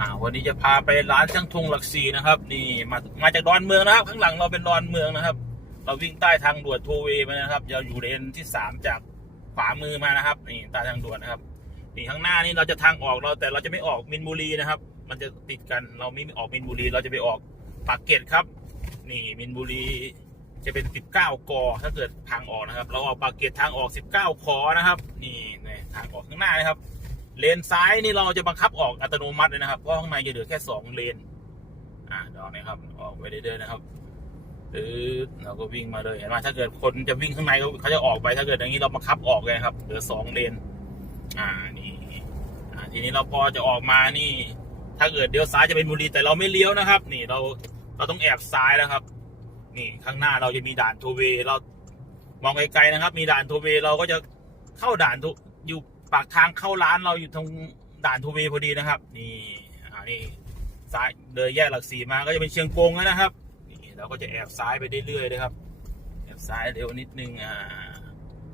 อ่าวันนี้จะพาไปร้านช่างทงหลักสี่นะครับ นี่มามาจากดอนเมืองนะครับ ข้างหลังเราเป็นดอนเมืองนะครับ เราวิ่งใต้ทางด่วนโทเวย์มานะครับเราอยู่เลนที่สามจากขวามือมานะครับนี่ใต้ทางด่วนนะครับนี่ข้างหน้านี่เราจะทางออกเราแต่เราจะไม่ออกมินบุรีนะครับ มันจะติดกันเราไม่ออกมินบุรี เราจะไปออกปากเกร็ดครับ นี่มินบุรีจะเป็น 19 กอถ้าเกิดทางออกนะครับ เราออกปากเกร็ดทางออก 19 คอนะครับ นี่ทางออกข้างหน้านะครับ เลนซ้ายนี่เราจะบังคับออกอัตโนมัติเลยนะครับ เพราะข้างในจะเหลือแค่2เลน อ่าดี๋ยวนะครับ ออกไปเรื่อยๆนะครับปื๊ดเราก็วิ่งมาเลยเห็นไหมถ้าเกิดคนจะวิ่งข้างในเขาจะออกไป ถ้าเกิดอย่างนี้เราบังคับออกเลยครับ เหลือ2เลน อ่า นี่ อ่า ทีนี้เราพอจะออกมานี่ ถ้าเกิดเลี้ยวซ้ายจะเป็นบุรีแต่เราไม่เลี้ยวนะครับ นี่เรา เราต้องแอบซ้ายแล้วครับ นี่ข้างหน้าเราจะมีด่านโทเวย์เรามองไกลๆนะครับ มีด่านโทเวย์เราก็จะเข้าด่านทุอยู่ ปากทางเข้าร้านเราอยู่ตรงด่านโทเวย์พอดีนะครับ นี่อ่านี่ซ้ายเลยแยกหลักสี่มาก็จะเป็นเชียงกงแล้วนะครับนี่เราก็จะแอบซ้ายไปเรื่อยๆเลยครับ แอบซ้ายเร็วนิดนึงอ่า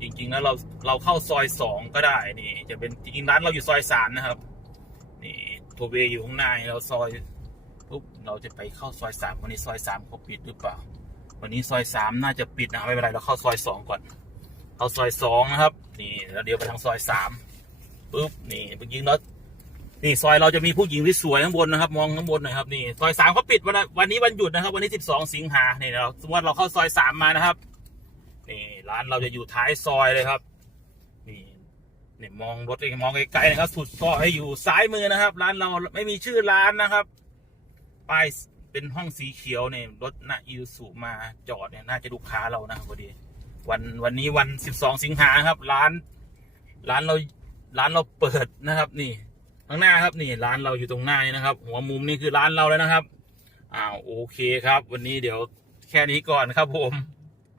จริงๆแล้วเราเราเข้าซอยสองก็ได้นี่ จะเป็นจริงร้านเราอยู่ซอยสามนะครับ นี่โทเวย์อยู่ข้างหน้าเราซอยปุ๊บเราจะไปเข้าซอยสามวันนี้ซอยสามเขาปิดหรือเปล่า วันนี้ซอยสามน่าจะปิดนะไม่เป็นไรเราเข้าซอยสองก่อน เข้าซอยสองนะครับ นี่แล้วเดี๋ยวไปทางซอยสามปุ๊บนี่เมื่อกี้รานี่ซอยเราจะมีผู้หญิงที่สวยข้างบนนะครับ มองข้างบนหน่อยครับนี่ซอยสามเขาปิดวันวันนี้วันหยุดนะครับ วันนี้สิบสองสิงหาเนี่ยเราสมมติว่าเราเข้าซอยสามมานะครับ นี่ร้านเราจะอยู่ท้ายซอยเลยครับ นี่นี่มองรถมองไกลๆนะครับ สุดซอยอยู่ซ้ายมือนะครับ ร้านเราไม่มีชื่อร้านนะครับป้ายเป็นห้องสีเขียวเนี่ยรถนะยูสุมาจอดเนี่ยน่าจะลูกค้าเรานะพอดี วันวันนี้วันสิบสองสิงหาครับ ร้าน ร้านเราร้านเราเปิดนะครับ นี่ ข้างหน้าครับนี่ ร้านเราอยู่ตรงหน้านี่นะครับ หัวมุมนี่คือร้านเราแล้วนะครับอ้าวโอเคครับ วันนี้เดี๋ยวแค่นี้ก่อนครับผม